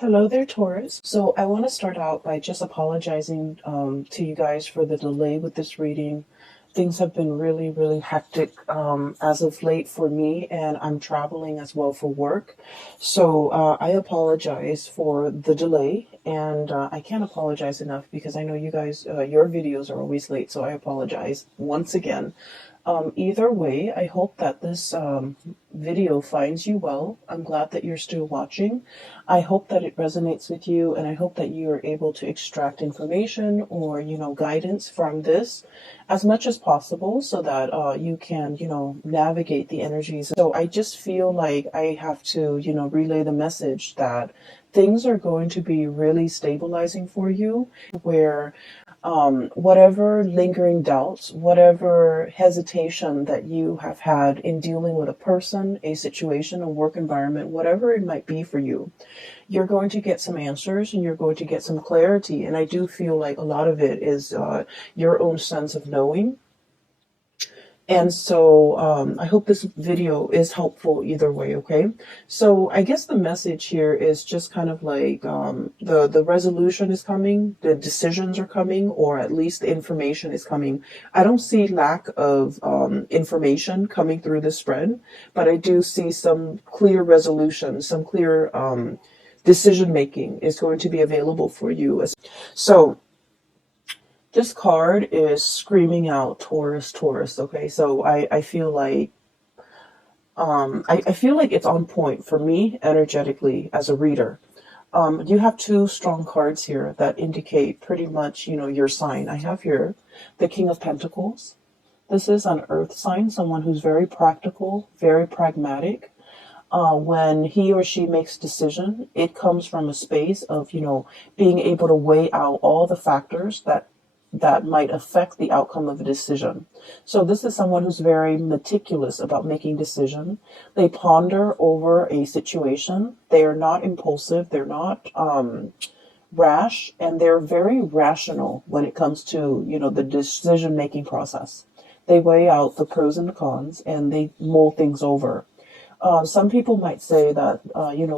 Hello there, Taurus. So I want to start out by just apologizing to you guys for the delay with this reading. Things have been really, really hectic as of late for me, and I'm traveling as well for work. So I apologize for the delay, and I can't apologize enough because I know you guys, your videos are always late, so I apologize once again. Either way, I hope that this video finds you well. I'm glad that you're still watching. I hope that it resonates with you, and I hope that you are able to extract information or, guidance from this as much as possible so that you can, navigate the energies. So I just feel like I have to, relay the message that things are going to be really stabilizing for you, where whatever lingering doubts, whatever hesitation that you have had in dealing with a person, a situation, a work environment, whatever it might be for you, you're going to get some answers and you're going to get some clarity. And I do feel like a lot of it is your own sense of knowing. And so I hope this video is helpful either way, okay? So I guess the message here is just kind of like the resolution is coming, the decisions are coming, or at least the information is coming. I don't see lack of information coming through the spread, but I do see some clear resolution, some clear decision making is going to be available for you. So this card is screaming out Taurus, Taurus. Okay, so I feel like I feel like it's on point for me energetically as a reader. You have two strong cards here that indicate pretty much, your sign. I have here the King of Pentacles. This is an earth sign, someone who's very practical, very pragmatic. When he or she makes decision, it comes from a space of, being able to weigh out all the factors that might affect the outcome of a decision. So this is someone who's very meticulous about making decision. They ponder over a situation. They are not impulsive. They're not rash, and they're very rational when it comes to, the decision-making process. They weigh out the pros and the cons, and they mull things over. Some people might say that,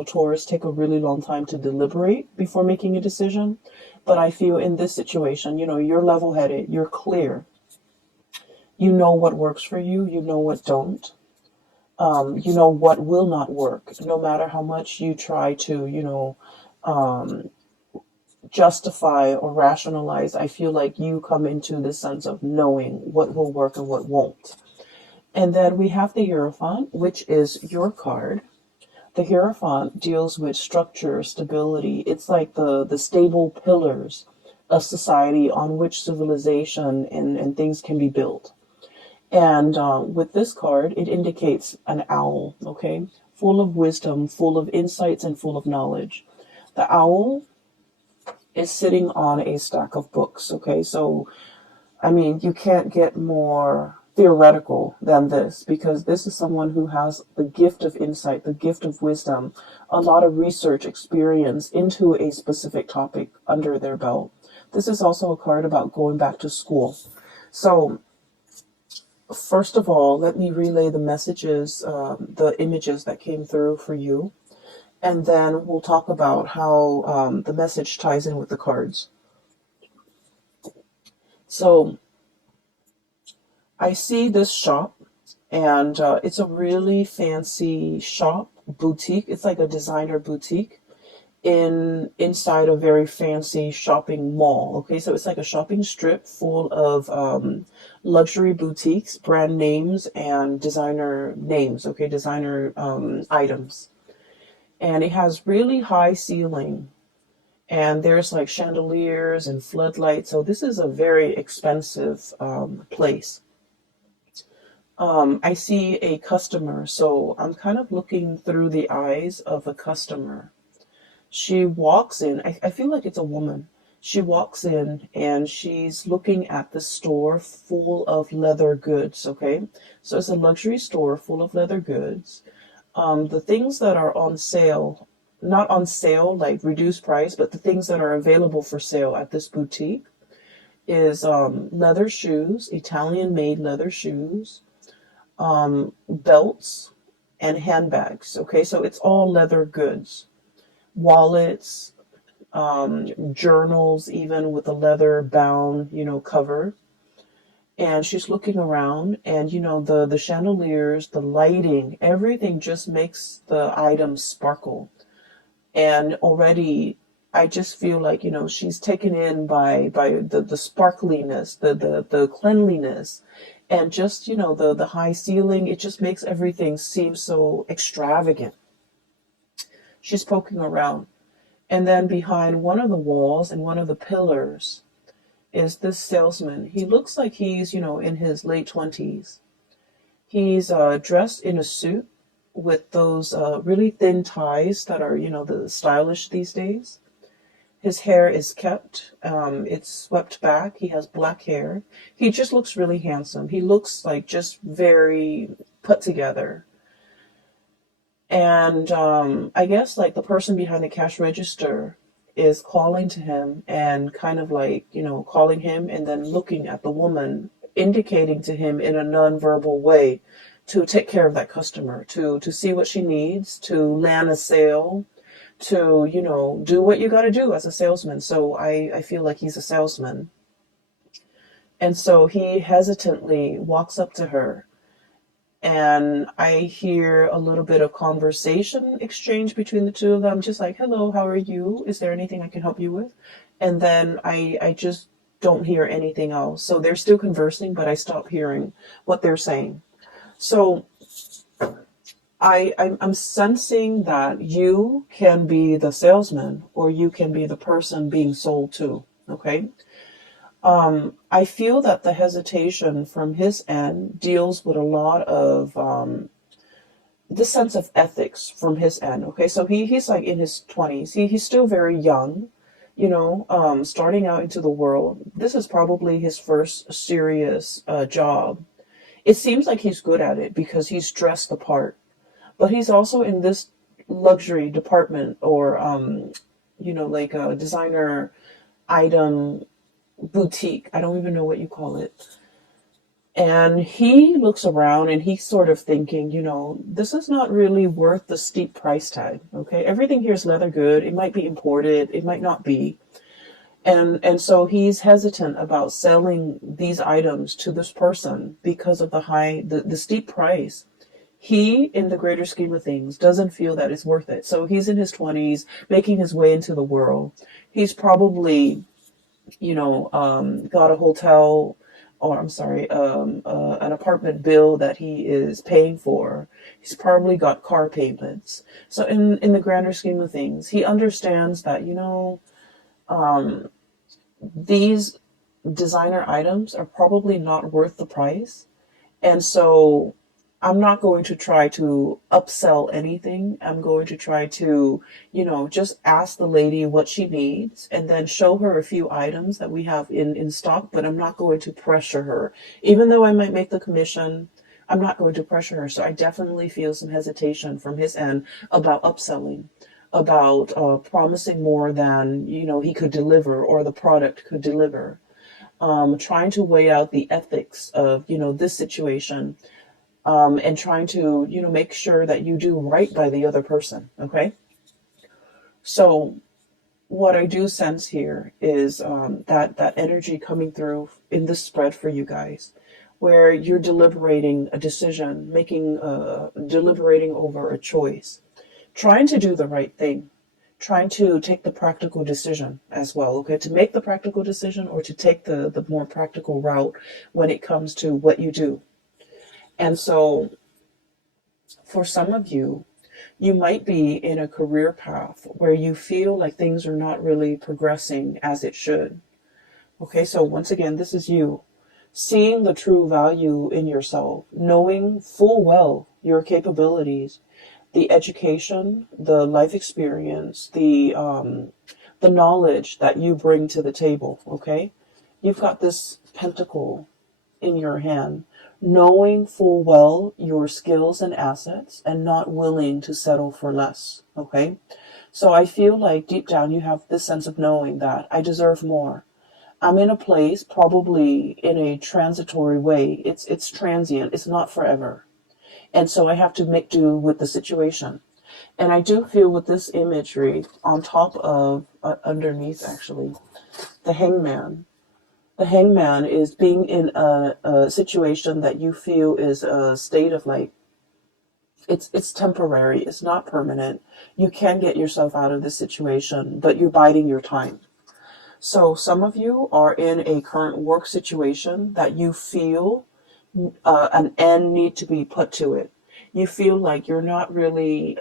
Taurus take a really long time to deliberate before making a decision. But I feel in this situation, you're level-headed, you're clear. You know what works for you, you know what don't. You know what will not work, no matter how much you try to, justify or rationalize. I feel like you come into this sense of knowing what will work and what won't. And then we have the Hierophant, which is your card. The Hierophant deals with structure, stability. It's like the stable pillars of society on which civilization and things can be built. And with this card, it indicates an owl, okay? Full of wisdom, full of insights, and full of knowledge. The owl is sitting on a stack of books, okay? So, I mean, you can't get more theoretical than this, because this is someone who has the gift of insight, the gift of wisdom, a lot of research experience into a specific topic under their belt. This is also a card about going back to school. So first of all, let me relay the messages, the images that came through for you, and then we'll talk about how the message ties in with the cards. So I see this shop, and it's a really fancy shop, boutique. It's like a designer boutique inside a very fancy shopping mall. Okay, so it's like a shopping strip full of luxury boutiques, brand names, and designer names. Okay, designer items, and it has really high ceiling. And there's like chandeliers and floodlights. So this is a very expensive place. I see a customer, so I'm kind of looking through the eyes of a customer. She walks in, I feel like it's a woman. She walks in and she's looking at the store full of leather goods, okay? So it's a luxury store full of leather goods. The things that are on sale, not on sale like reduced price, but the things that are available for sale at this boutique is leather shoes, Italian-made leather shoes, belts, and handbags. Okay, so it's all leather goods. wallets, journals, even with a leather bound, cover. And she's looking around, and the chandeliers, the lighting, everything just makes the items sparkle. And already I just feel like, she's taken in by the sparkliness, the cleanliness, and just, the high ceiling. It just makes everything seem so extravagant. She's poking around. And then behind one of the walls and one of the pillars is this salesman. He looks like he's, in his late 20s. He's dressed in a suit with those really thin ties that are, the stylish these days. His hair is kept, it's swept back. He has black hair. He just looks really handsome. He looks like just very put together. And I guess like the person behind the cash register is calling to him and kind of like, calling him and then looking at the woman, indicating to him in a nonverbal way to take care of that customer, to see what she needs, to land a sale, to, do what you got to do as a salesman. So I feel like he's a salesman. And so he hesitantly walks up to her, and I hear a little bit of conversation exchange between the two of them, just like, hello, how are you? Is there anything I can help you with? And then I just don't hear anything else. So they're still conversing, but I stop hearing what they're saying. So I'm sensing that you can be the salesman or you can be the person being sold to. Okay. I feel that the hesitation from his end deals with a lot of this sense of ethics from his end. Okay, so he's like in his 20s. He's still very young, starting out into the world. This is probably his first serious job. It seems like he's good at it because he's dressed the part, but he's also in this luxury department or, like a designer item boutique. I don't even know what you call it. And he looks around and he's sort of thinking, this is not really worth the steep price tag. Okay. Everything here is leather good. It might be imported. It might not be. And so he's hesitant about selling these items to this person because of the steep price. He, in the greater scheme of things, doesn't feel that it's worth it. So he's in his 20s, making his way into the world. He's probably got a hotel, or I'm sorry, an apartment bill that he is paying for. He's probably got car payments. So in the grander scheme of things, he understands that, these designer items are probably not worth the price. And so I'm not going to try to upsell anything. I'm going to try to, just ask the lady what she needs and then show her a few items that we have in stock, but I'm not going to pressure her. Even though I might make the commission, I'm not going to pressure her. So I definitely feel some hesitation from his end about upselling, about promising more than, he could deliver or the product could deliver. Trying to weigh out the ethics of, this situation. And trying to, make sure that you do right by the other person. Okay. So what I do sense here is that energy coming through in this spread for you guys, where you're deliberating a decision, deliberating over a choice, trying to do the right thing, trying to take the practical decision as well. Okay. To make the practical decision or to take the more practical route when it comes to what you do. And so for some of you, you might be in a career path where you feel like things are not really progressing as it should. Okay, so once again, this is you seeing the true value in yourself, knowing full well your capabilities, the education, the life experience, the knowledge that you bring to the table. Okay, you've got this pentacle in your hand, knowing full well your skills and assets and not willing to settle for less. Okay. So I feel like deep down you have this sense of knowing that I deserve more. I'm in a place, probably in a transitory way. It's transient. It's not forever. And so I have to make do with the situation. And I do feel with this imagery on top of, underneath actually, the hangman. The hangman is being in a situation that you feel is a state of like, it's temporary, it's not permanent. You can get yourself out of this situation, but you're biding your time. So some of you are in a current work situation that you feel an end need to be put to it. You feel like you're not really,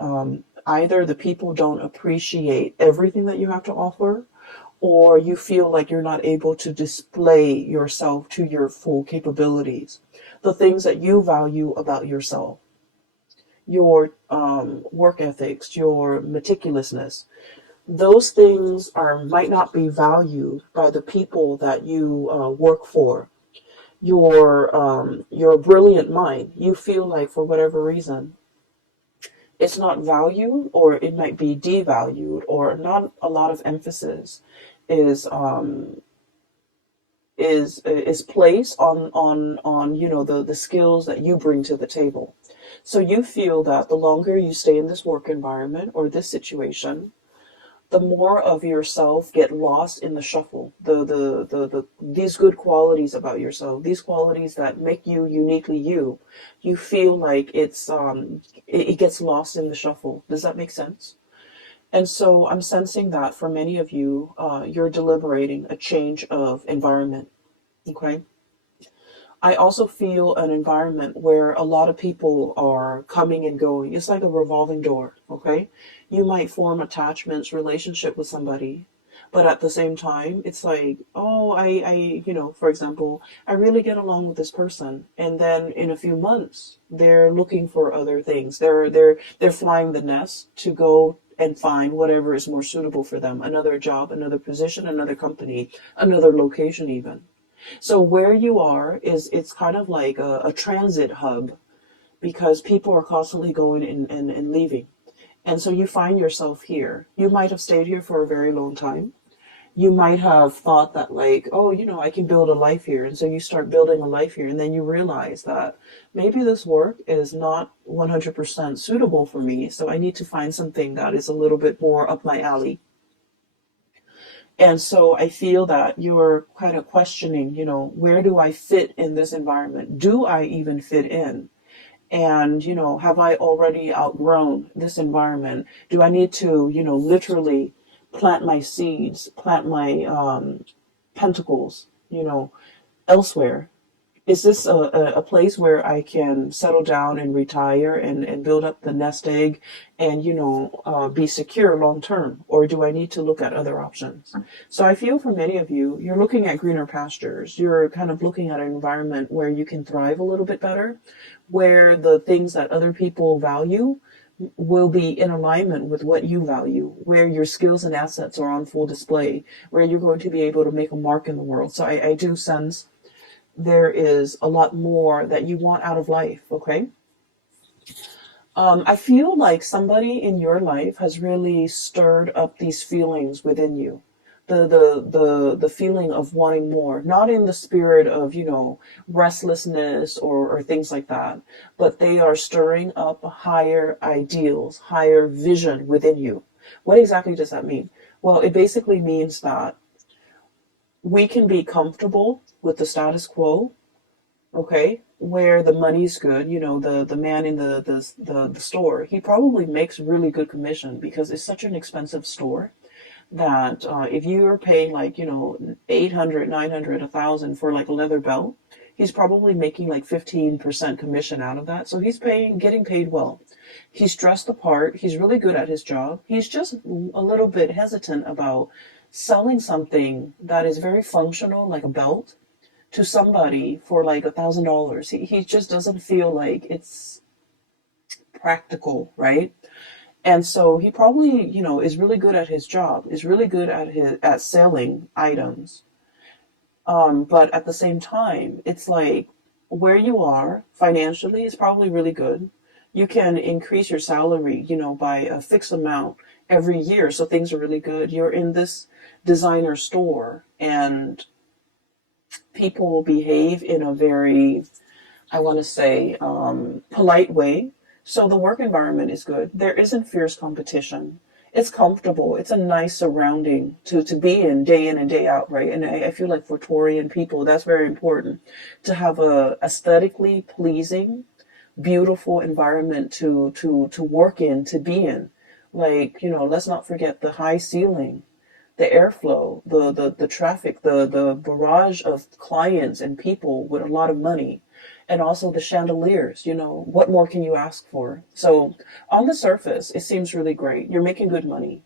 either the people don't appreciate everything that you have to offer, or you feel like you're not able to display yourself to your full capabilities. The things that you value about yourself, your work ethics, your meticulousness, those things might not be valued by the people that you work for. Your brilliant mind, you feel like for whatever reason it's not valued, or it might be devalued, or not a lot of emphasis is is placed on the skills that you bring to the table. So you feel that the longer you stay in this work environment or this situation, the more of yourself get lost in the shuffle. These good qualities about yourself, these qualities that make you uniquely you, you feel like it gets lost in the shuffle. Does that make sense? And so I'm sensing that for many of you, you're deliberating a change of environment. Okay. I also feel an environment where a lot of people are coming and going. It's like a revolving door, okay? You might form attachments, relationship with somebody, but at the same time, it's like, oh, for example, I really get along with this person, and then in a few months, they're looking for other things. They're flying the nest to go and find whatever is more suitable for them, another job, another position, another company, another location even. So where you are it's kind of like a transit hub, because people are constantly going and leaving. And so you find yourself here. You might have stayed here for a very long time. You might have thought that like, oh, I can build a life here. And so you start building a life here. And then you realize that maybe this work is not 100% suitable for me. So I need to find something that is a little bit more up my alley. And so I feel that you're kind of questioning, where do I fit in this environment? Do I even fit in? And, have I already outgrown this environment? Do I need to, literally plant my seeds, plant my pentacles, elsewhere? Is this a place where I can settle down and retire and build up the nest egg and, be secure long term? Or do I need to look at other options? So I feel for many of you, you're looking at greener pastures. You're kind of looking at an environment where you can thrive a little bit better, where the things that other people value will be in alignment with what you value, where your skills and assets are on full display, where you're going to be able to make a mark in the world. So I do sense there is a lot more that you want out of life, okay? I feel like somebody in your life has really stirred up these feelings within you. The feeling of wanting more, not in the spirit of, restlessness or things like that, but they are stirring up higher ideals, higher vision within you. What exactly does that mean? Well, it basically means that we can be comfortable with the status quo, okay, where the money's good. The man in the store, he probably makes really good commission because it's such an expensive store that if you are paying like 800, 900, 1,000 for like a leather belt, he's probably making like 15% commission out of that. So he's getting paid well. He's dressed the part. He's really good at his job. He's just a little bit hesitant about selling something that is very functional, like a belt, to somebody for like $1,000. He just doesn't feel like it's practical, right? And so he probably, is really good at his job, is really good at selling items. But at the same time, it's like where you are financially is probably really good. You can increase your salary, by a fixed amount every year. So things are really good. You're in this designer store and people will behave in a very, I want to say, polite way. So the work environment is good. There isn't fierce competition. It's comfortable. It's a nice surrounding to be in and day out, right? And I feel like for Taurian people, that's very important to have a aesthetically pleasing, beautiful environment to work in, to be in. Like, let's not forget the high ceiling, the airflow, the traffic, the barrage of clients and people with a lot of money, and also the chandeliers. What more can you ask for? So on the surface, it seems really great. You're making good money,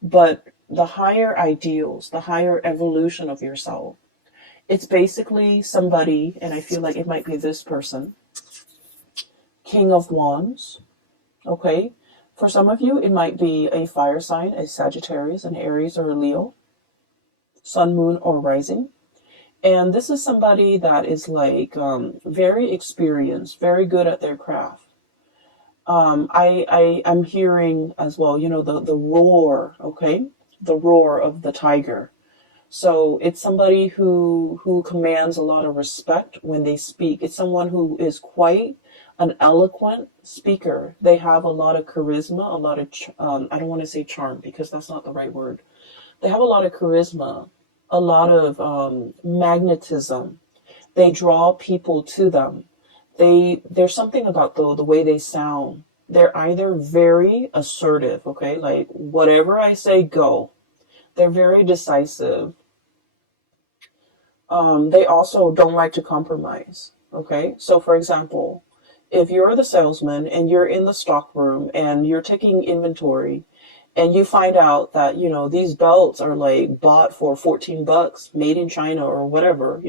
but the higher ideals, the higher evolution of yourself, it's basically somebody, and I feel like it might be this person, King of Wands, okay? For some of you, it might be a fire sign, a Sagittarius, an Aries, or a Leo, sun, moon, or rising. And this is somebody that is like very experienced, very good at their craft. I'm hearing as well, the roar, okay? The roar of the tiger. So it's somebody who commands a lot of respect when they speak. It's someone who is quite an eloquent speaker. They have a lot of charisma, a lot of, I don't want to say charm because that's not the right word. They have a lot of charisma, a lot of magnetism. They draw people to them. There's something about the way they sound. They're either very assertive, okay, like whatever I say, go. They're very decisive. They also don't like to compromise. Okay. So for example, if you're the salesman and you're in the stock room and you're taking inventory and you find out that, these belts are like bought for 14 bucks, made in China or whatever,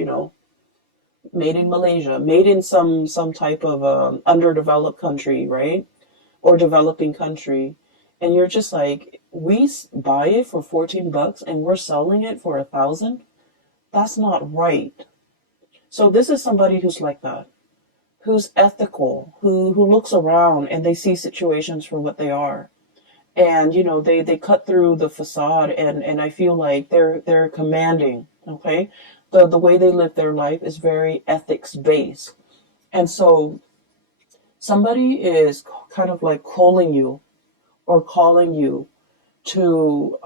made in Malaysia, made in some type of underdeveloped country, right? Or developing country. And you're just like, we buy it for 14 bucks and we're selling it for 1,000. That's not right. So this is somebody who's like that, who's ethical, who looks around and they see situations for what they are. And, they cut through the facade and I feel like they're commanding, okay? The way they live their life is very ethics based. And so somebody is kind of like calling you or calling you to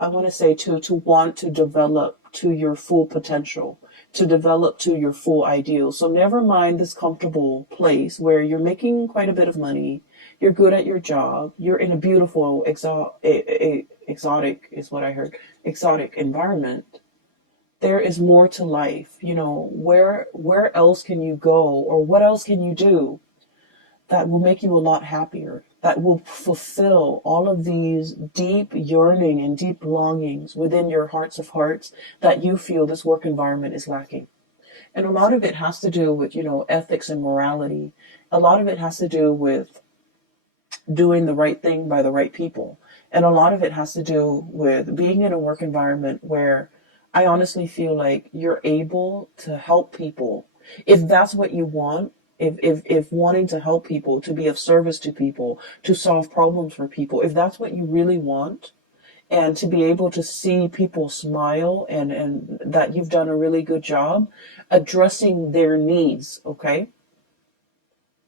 I want to say to want to develop to your full potential, to develop to your full ideal. So never mind this comfortable place where you're making quite a bit of money, you're good at your job, you're in a beautiful exotic is what I heard, exotic environment. There is more to life. Where else can you go or what else can you do that will make you a lot happier, that will fulfill all of these deep yearning and deep longings within your hearts of hearts that you feel this work environment is lacking. And a lot of it has to do with, ethics and morality. A lot of it has to do with doing the right thing by the right people. And a lot of it has to do with being in a work environment where I honestly feel like you're able to help people. If that's what you want, if wanting to help people, to be of service to people, to solve problems for people, if that's what you really want, and to be able to see people smile and that you've done a really good job addressing their needs, okay?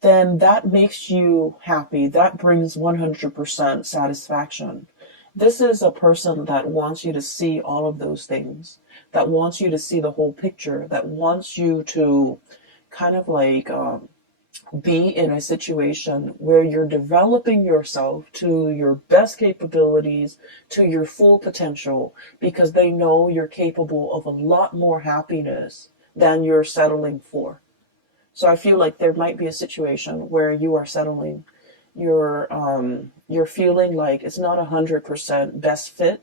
Then that makes you happy. That brings 100% satisfaction. This is a person that wants you to see all of those things, that wants you to see the whole picture, that wants you to kind of like be in a situation where you're developing yourself to your best capabilities, to your full potential, because they know you're capable of a lot more happiness than you're settling for. So I feel like there might be a situation where you are settling, you're feeling like it's not 100% best fit,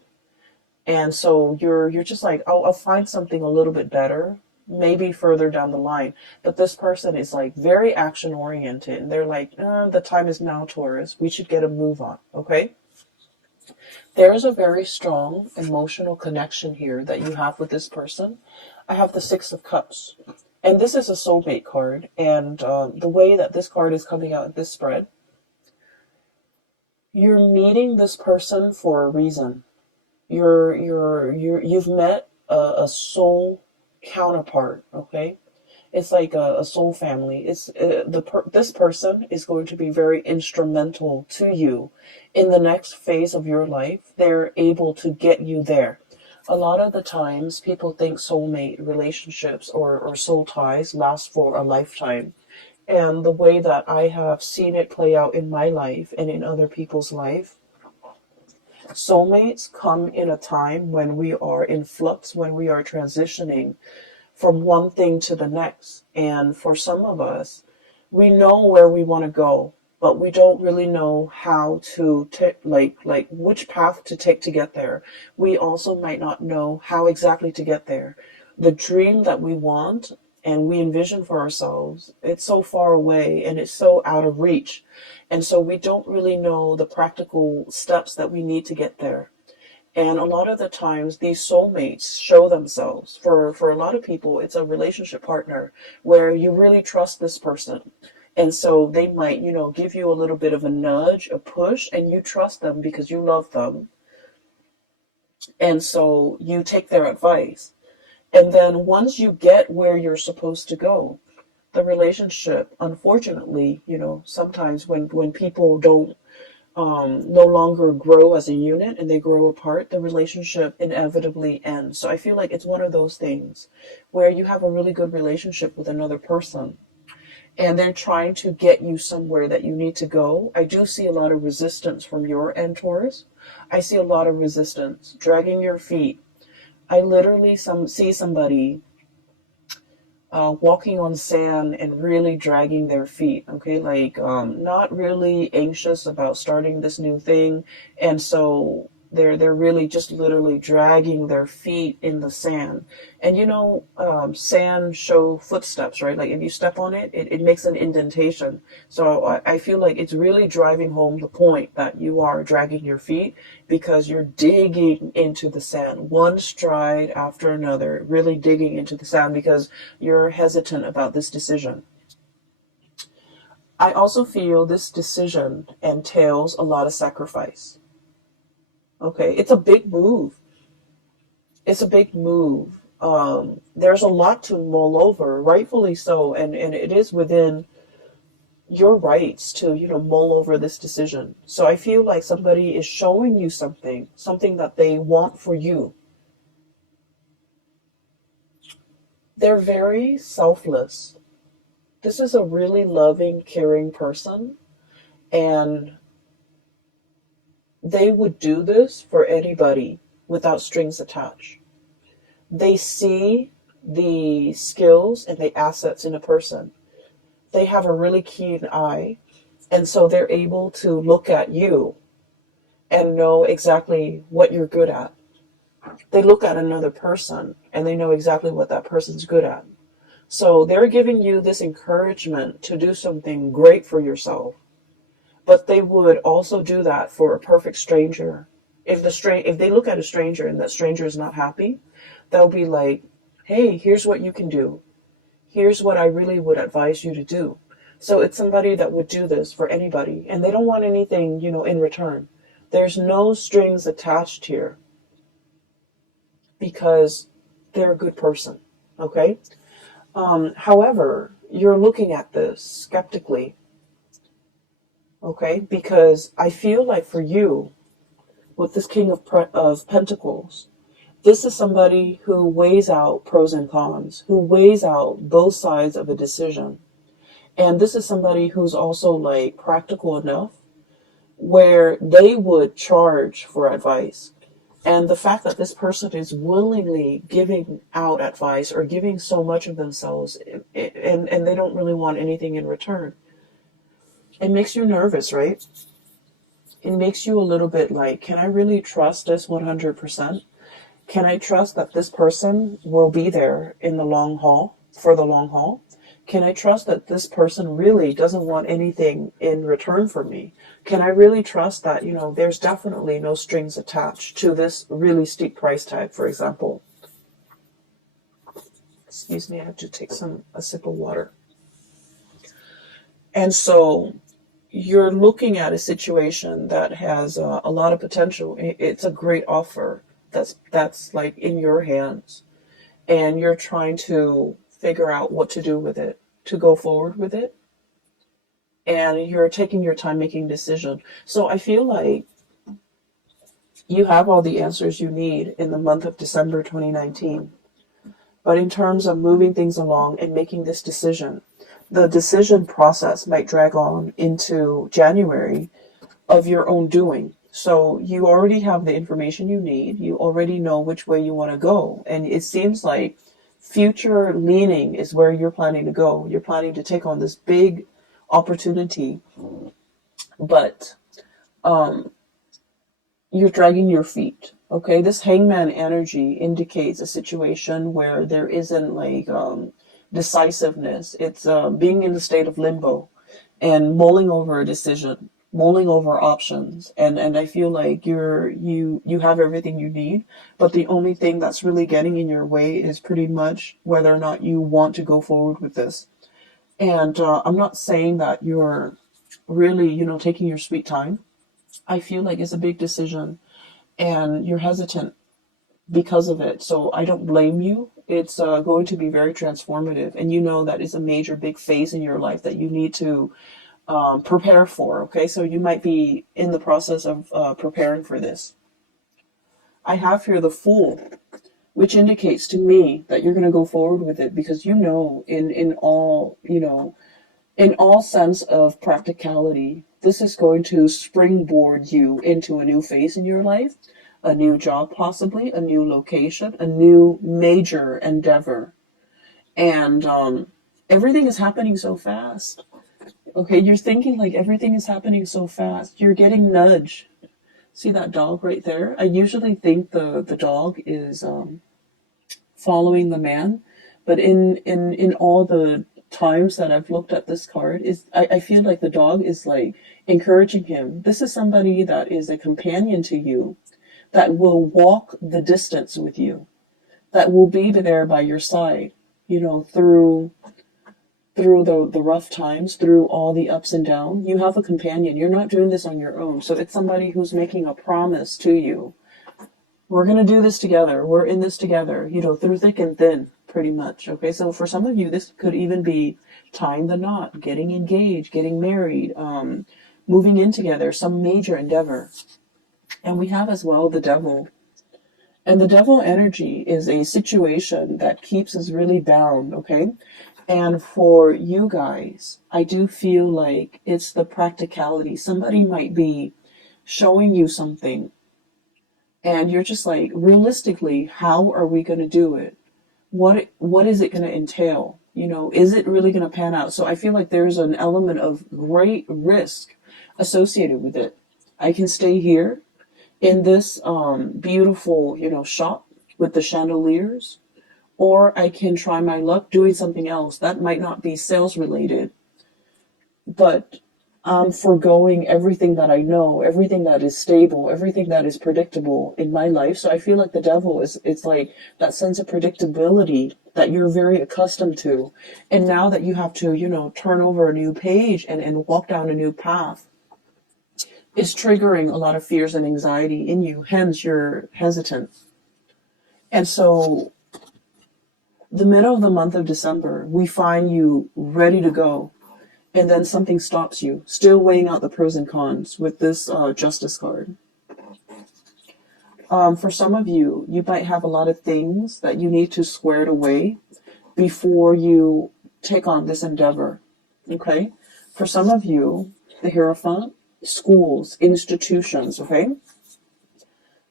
and so you're just like, oh, I'll find something a little bit better, maybe further down the line. But this person is like very action oriented, and they're like, the time is now, Taurus. We should get a move on, okay? There's a very strong emotional connection here that you have with this person. I have the Six of Cups. And this is a soulmate card. And the way that this card is coming out in this spread, you're meeting this person for a reason. You've met a soul counterpart, okay? It's like a soul family. It's this person is going to be very instrumental to you in the next phase of your life. They're able to get you there. A lot of the times people think soulmate relationships or soul ties last for a lifetime. And the way that I have seen it play out in my life and in other people's life, soulmates come in a time when we are in flux, when we are transitioning from one thing to the next. And for some of us, we know where we want to go, but we don't really know how to like which path to take to get there. We also might not know how exactly to get there. The dream that we want and we envision for ourselves, it's so far away and it's so out of reach. And so we don't really know the practical steps that we need to get there. And a lot of the times these soulmates show themselves. For a lot of people, it's a relationship partner where you really trust this person. And so they might, give you a little bit of a nudge, a push, and you trust them because you love them. And so you take their advice. And then once you get where you're supposed to go, the relationship, unfortunately, sometimes when people don't no longer grow as a unit and they grow apart, the relationship inevitably ends. So I feel like it's one of those things where you have a really good relationship with another person and they're trying to get you somewhere that you need to go. I do see a lot of resistance from your end, Taurus. I see a lot of resistance, dragging your feet. I literally see somebody walking on sand and really dragging their feet, okay? Like, not really anxious about starting this new thing. And so they're really just literally dragging their feet in the sand. And sand show footsteps, right? Like if you step on it, it makes an indentation. So I feel like it's really driving home the point that you are dragging your feet because you're digging into the sand, one stride after another, really digging into the sand because you're hesitant about this decision. I also feel this decision entails a lot of sacrifice. Okay, it's a big move. It's a big move. There's a lot to mull over, rightfully so, and it is within your rights to, mull over this decision. So I feel like somebody is showing you something that they want for you. They're very selfless. This is a really loving, caring person, and they would do this for anybody without strings attached. They see the skills and the assets in a person. They have a really keen eye, and so they're able to look at you and know exactly what you're good at. They look at another person and they know exactly what that person's good at. So they're giving you this encouragement to do something great for yourself. But they would also do that for a perfect stranger. If they look at a stranger and that stranger is not happy, they'll be like, "Hey, here's what you can do. Here's what I really would advise you to do." So it's somebody that would do this for anybody, and they don't want anything, in return. There's no strings attached here because they're a good person. Okay. However, you're looking at this skeptically. Okay, because I feel like for you, with this King of Pentacles, this is somebody who weighs out pros and cons, who weighs out both sides of a decision. And this is somebody who's also like practical enough where they would charge for advice. And the fact that this person is willingly giving out advice or giving so much of themselves and they don't really want anything in return, it makes you nervous, right? It makes you a little bit like, can I really trust this 100%? Can I trust that this person will be there in the long haul, for the long haul? Can I trust that this person really doesn't want anything in return from me? Can I really trust that, there's definitely no strings attached to this really steep price tag, for example? Excuse me, I have to take a sip of water. And so you're looking at a situation that has a lot of potential. It's a great offer that's like in your hands. And you're trying to figure out what to do with it, to go forward with it. And you're taking your time making a decision. So I feel like you have all the answers you need in the month of December 2019. But in terms of moving things along and making this decision, the decision process might drag on into January of your own doing. So you already have the information you need. You already know which way you want to go. And it seems like future leaning is where you're planning to go. You're planning to take on this big opportunity, but you're dragging your feet. Okay, this hangman energy indicates a situation where there isn't like decisiveness. It's being in the state of limbo and mulling over a decision, mulling over options. And I feel like you have everything you need, but the only thing that's really getting in your way is pretty much whether or not you want to go forward with this. And I'm not saying that you're really, taking your sweet time. I feel like it's a big decision and you're hesitant because of it. So I don't blame you. It's going to be very transformative. And you know that is a major big phase in your life that you need to prepare for. Okay, so you might be in the process of preparing for this. I have here the Fool, which indicates to me that you're going to go forward with it because in all sense of practicality, this is going to springboard you into a new phase in your life, a new job possibly, a new location, a new major endeavor. And everything is happening so fast. Okay, you're thinking like everything is happening so fast. You're getting nudged. See that dog right there? I usually think the dog is following the man, but in all the times that I've looked at this card, I feel like the dog is like encouraging him. This is somebody that is a companion to you, that will walk the distance with you, that will be there by your side, through the rough times, through all the ups and downs. You have a companion. You're not doing this on your own. So it's somebody who's making a promise to you. We're going to do this together. We're in this together, through thick and thin, pretty much. Okay, so for some of you, this could even be tying the knot, getting engaged, getting married, moving in together, some major endeavor. And we have as well the Devil. And the Devil energy is a situation that keeps us really bound, okay? And for you guys, I do feel like it's the practicality. Somebody might be showing you something and you're just like, realistically, how are we going to do it? What is it going to entail? Is it really going to pan out? So I feel like there's an element of great risk associated with it. I can stay here in this beautiful, shop with the chandeliers, or I can try my luck doing something else that might not be sales related, but I'm foregoing everything that I know, everything that is stable, everything that is predictable in my life. So I feel like the Devil it's like that sense of predictability that you're very accustomed to. And now that you have to, turn over a new page and walk down a new path, it's triggering a lot of fears and anxiety in you. Hence, you're hesitant. And so the middle of the month of December, we find you ready to go. And then something stops you, still weighing out the pros and cons with this Justice card. For some of you, you might have a lot of things that you need to square away before you take on this endeavor. Okay? For some of you, the Hierophant, schools, institutions, okay?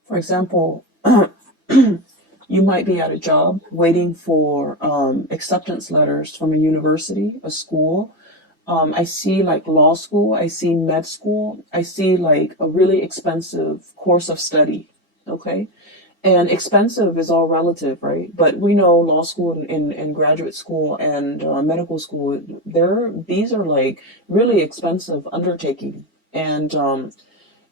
For example, you might be at a job waiting for acceptance letters from a university, a school. I see like law school, I see med school, I see like a really expensive course of study, okay? And expensive is all relative, right? But we know law school and graduate school and medical school, these are like really expensive undertaking. And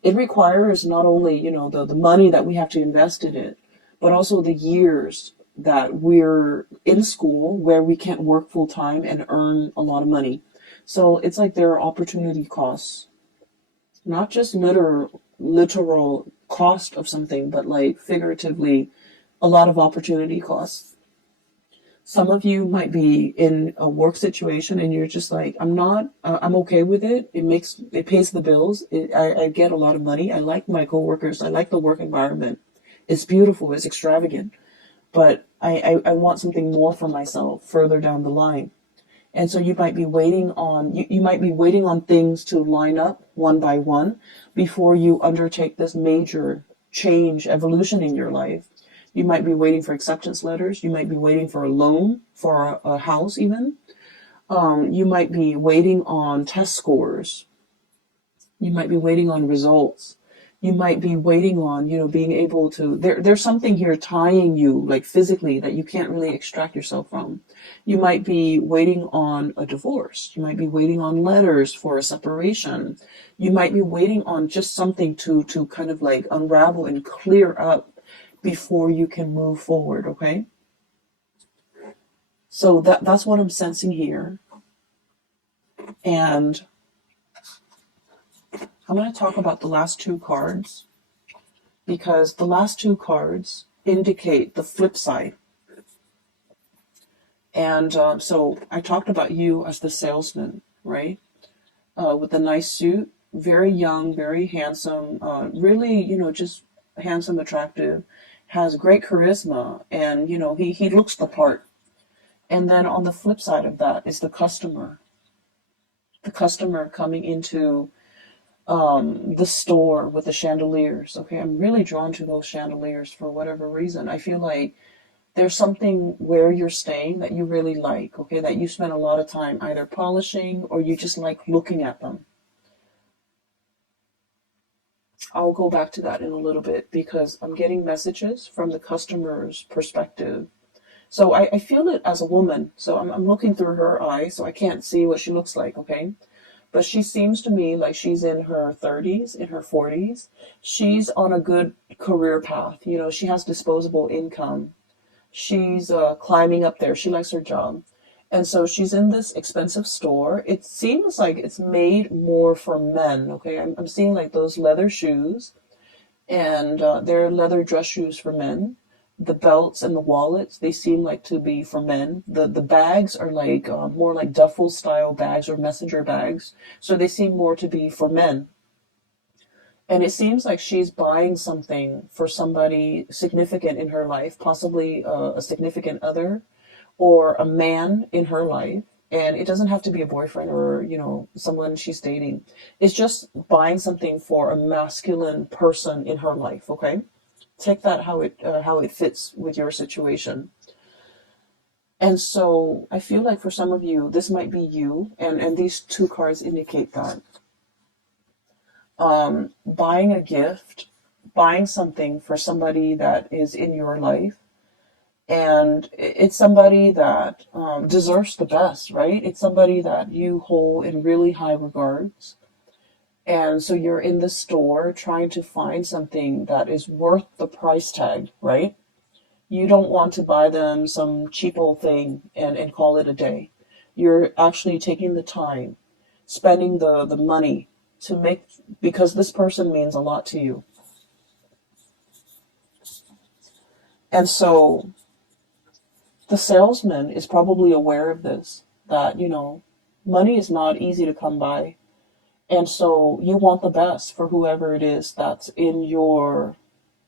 it requires not only, the money that we have to invest in it, but also the years that we're in school where we can't work full time and earn a lot of money. So it's like there are opportunity costs, not just literal cost of something, but like figuratively a lot of opportunity costs. Some of you might be in a work situation and you're just like, I'm okay with it. It pays the bills. I get a lot of money. I like my coworkers. I like the work environment. It's beautiful. It's extravagant. But I want something more for myself further down the line. And so you might be waiting on, you might be waiting on things to line up one by one before you undertake this major change, evolution in your life. You might be waiting for acceptance letters. You might be waiting for a loan for a house even. You might be waiting on test scores. You might be waiting on results. You might be waiting on, being able to, there's something here tying you, like physically, that you can't really extract yourself from. You might be waiting on a divorce. You might be waiting on letters for a separation. You might be waiting on just something to kind of like unravel and clear up before you can move forward, okay? So that's what I'm sensing here. And I'm going to talk about the last two cards because the last two cards indicate the flip side. And so I talked about you as the salesman, right? With a nice suit, very young, very handsome, really, just handsome, attractive, has great charisma, and, he looks the part. And then on the flip side of that is the customer coming into the store with the chandeliers. Okay, I'm really drawn to those chandeliers for whatever reason. I feel like there's something where you're staying that you really like, okay, that you spend a lot of time either polishing or you just like looking at them. I'll go back to that in a little bit because I'm getting messages from the customer's perspective. So I feel it as a woman. So I'm looking through her eyes, so I can't see what she looks like, okay? But she seems to me like she's in her 30s, in her 40s. She's on a good career path. She has disposable income. She's climbing up there. She likes her job. And so she's in this expensive store. It seems like it's made more for men, okay? I'm seeing like those leather shoes, and they're leather dress shoes for men. The belts and the wallets, they seem like to be for men. The bags are like more like duffel style bags or messenger bags. So they seem more to be for men. And it seems like she's buying something for somebody significant in her life, possibly a significant other or a man in her life. And it doesn't have to be a boyfriend or, someone she's dating. It's just buying something for a masculine person in her life, okay? Take that how it fits with your situation. And so I feel like for some of you, this might be you, and these two cards indicate that. Buying a gift, buying something for somebody that is in your life, and it's somebody that deserves the best, right? It's somebody that you hold in really high regards. And so you're in the store trying to find something that is worth the price tag, right? You don't want to buy them some cheap old thing and call it a day. You're actually taking the time, spending the money to make, because this person means a lot to you. And so the salesman is probably aware of this, that, money is not easy to come by. And so you want the best for whoever it is that's in your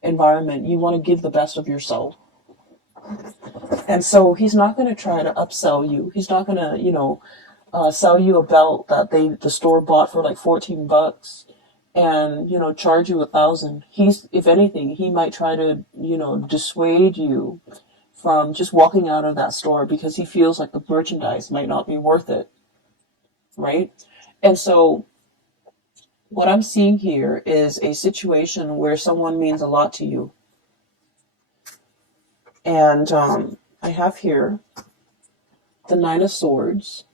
environment. You want to give the best of yourself. And so he's not going to try to upsell you. He's not going to, sell you a belt that the store bought for like $14 and, charge you $1,000. If anything, he might try to, dissuade you from just walking out of that store because he feels like the merchandise might not be worth it. Right? And so what I'm seeing here is a situation where someone means a lot to you. And I have here the Nine of Swords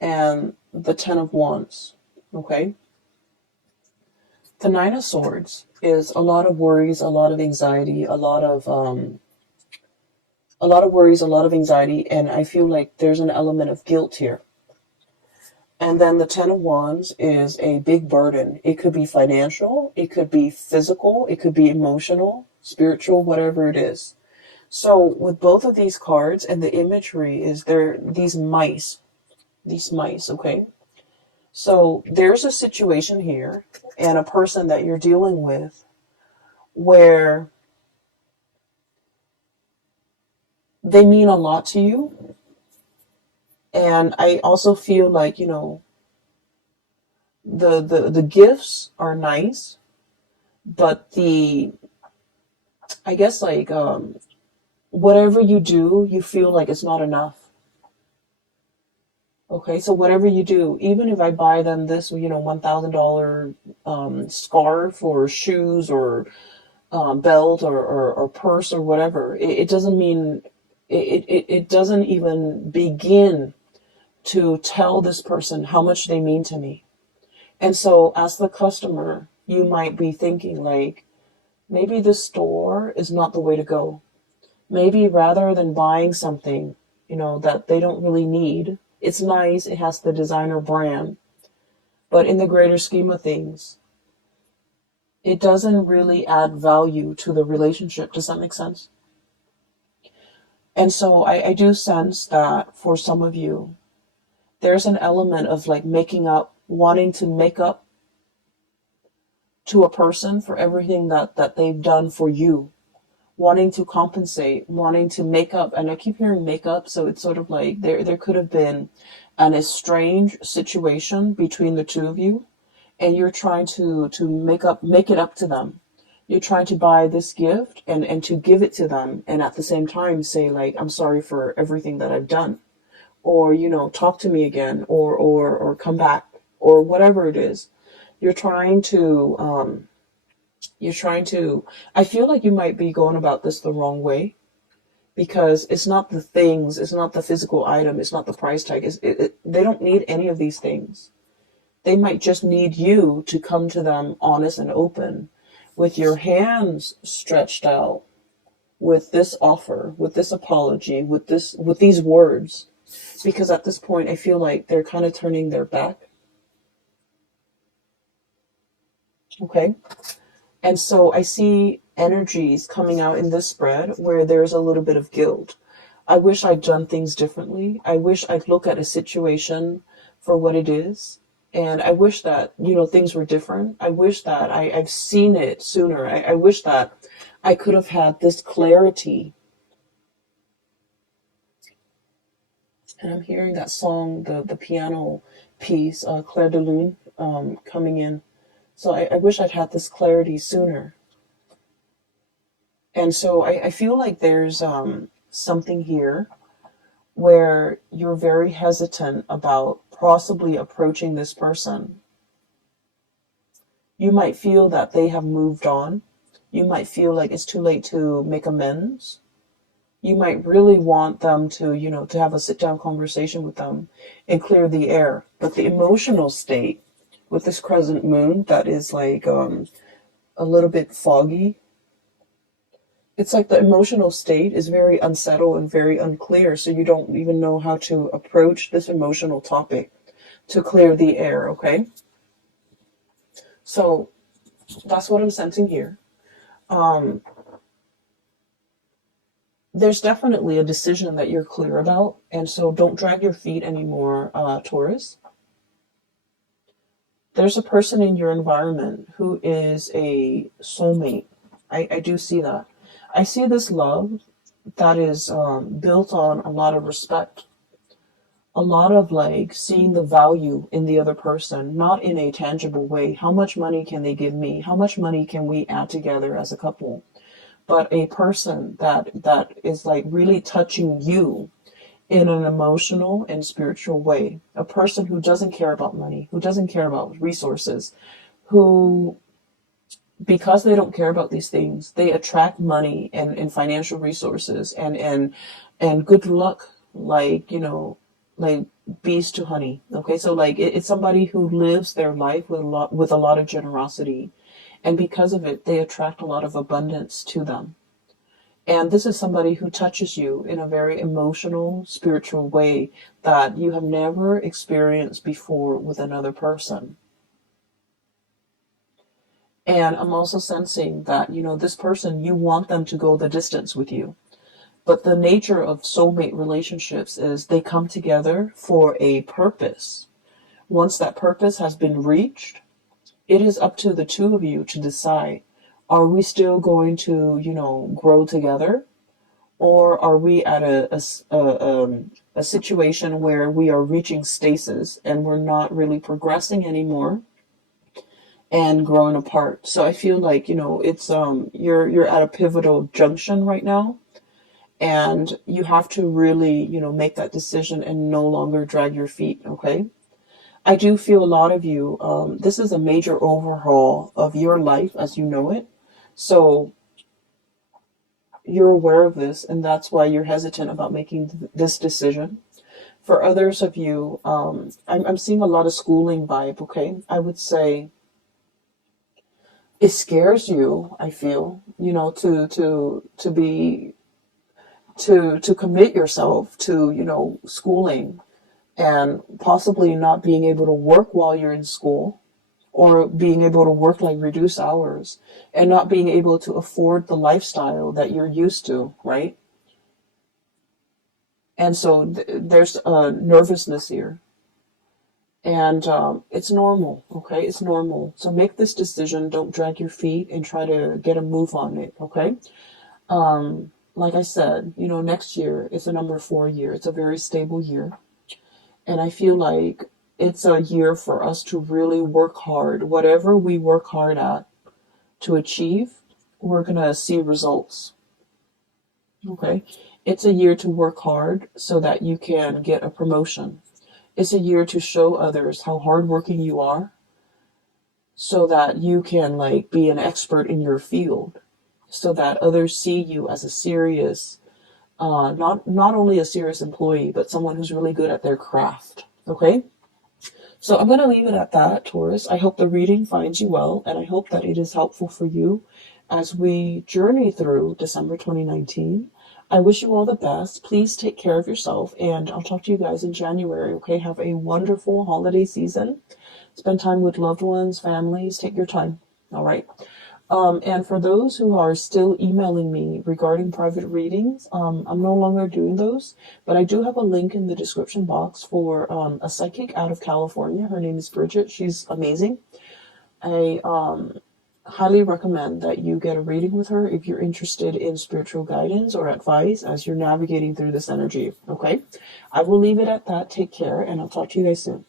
and the Ten of Wands. Okay? The Nine of Swords is a lot of worries, a lot of anxiety, a lot of worries, a lot of anxiety, and I feel like there's an element of guilt here. And then the Ten of Wands is a big burden. It could be financial, it could be physical, it could be emotional, spiritual, whatever it is. So with both of these cards, and the imagery is there, these mice, okay? So there's a situation here and a person that you're dealing with where they mean a lot to you. And I also feel like, the gifts are nice, but I guess like, whatever you do, you feel like it's not enough. Okay, so whatever you do, even if I buy them this, $1,000 scarf or shoes or belt or purse or whatever, it doesn't mean, it doesn't even begin to tell this person how much they mean to me. And so as the customer, you might be thinking like, maybe the store is not the way to go. Maybe rather than buying something, that they don't really need, it's nice, it has the designer brand, but in the greater scheme of things, it doesn't really add value to the relationship. Does that make sense? And so I do sense that for some of you, there's an element of like making up, wanting to make up to a person for everything that they've done for you, wanting to compensate, wanting to make up. And I keep hearing make up, so it's sort of like there could have been an estranged situation between the two of you, and you're trying to make it up to them. You're trying to buy this gift and to give it to them, and at the same time say like, I'm sorry for everything that I've done, or talk to me again, or come back, or whatever it is. You're trying to I feel like you might be going about this the wrong way, because it's not the things, it's not the physical item, it's not the price tag. They don't need any of these things. They might just need you to come to them honest and open, with your hands stretched out, with this offer, with this apology, with these words. Because at this point, I feel like they're kind of turning their back. Okay? And so I see energies coming out in this spread where there's a little bit of guilt. I wish I'd done things differently. I wish I'd look at a situation for what it is. And I wish that, things were different. I wish that I've seen it sooner. I wish that I could have had this clarity. And I'm hearing that song, the piano piece, Claire de Lune, coming in. So I wish I'd had this clarity sooner. And so I feel like there's something here where you're very hesitant about possibly approaching this person. You might feel that they have moved on. You might feel like it's too late to make amends. You might really want them to, to have a sit down conversation with them and clear the air. But the emotional state with this crescent moon that is like a little bit foggy, it's like the emotional state is very unsettled and very unclear. So you don't even know how to approach this emotional topic to clear the air, okay? So that's what I'm sensing here. There's definitely a decision that you're clear about. And so don't drag your feet anymore, Taurus. There's a person in your environment who is a soulmate. I do see that. I see this love that is built on a lot of respect, a lot of like seeing the value in the other person, not in a tangible way. How much money can they give me? How much money can we add together as a couple? But a person that is like really touching you in an emotional and spiritual way. A person who doesn't care about money, who doesn't care about resources, who, because they don't care about these things, they attract money and financial resources and good luck, like, like bees to honey. Okay, so like it's somebody who lives their life with a lot of generosity, and because of it, they attract a lot of abundance to them. And this is somebody who touches you in a very emotional, spiritual way that you have never experienced before with another person. And I'm also sensing that, this person, you want them to go the distance with you. But the nature of soulmate relationships is they come together for a purpose. Once that purpose has been reached, it is up to the two of you to decide, are we still going to, grow together? Or are we at a situation where we are reaching stasis and we're not really progressing anymore and growing apart? So I feel like, it's you're at a pivotal junction right now, and you have to really, make that decision and no longer drag your feet, okay? I do feel a lot of you, this is a major overhaul of your life as you know it. So you're aware of this, and that's why you're hesitant about making this decision. For others of you, I'm seeing a lot of schooling vibe, okay? I would say it scares you, I feel, to commit yourself to, schooling, and possibly not being able to work while you're in school, or being able to work like reduced hours, and not being able to afford the lifestyle that you're used to, right? And so there's a nervousness here. And it's normal, okay? It's normal. So make this decision. Don't drag your feet and try to get a move on it, okay? Like I said, next year is a number 4 year. It's a very stable year. And I feel like it's a year for us to really work hard. Whatever we work hard at to achieve, we're going to see results. Okay? It's a year to work hard so that you can get a promotion. It's a year to show others how hardworking you are so that you can be an expert in your field, so that others see you as a serious, not only a serious employee, but someone who's really good at their craft. Okay? So I'm going to leave it at that, Taurus. I hope the reading finds you well, and I hope that it is helpful for you as we journey through December 2019. I wish you all the best. Please take care of yourself, and I'll talk to you guys in January, okay? Have a wonderful holiday season. Spend time with loved ones, families. Take your time, all right? And for those who are still emailing me regarding private readings, I'm no longer doing those, but I do have a link in the description box for a psychic out of California. Her name is Bridget. She's amazing. I highly recommend that you get a reading with her if you're interested in spiritual guidance or advice as you're navigating through this energy, okay? I will leave it at that. Take care, and I'll talk to you guys soon.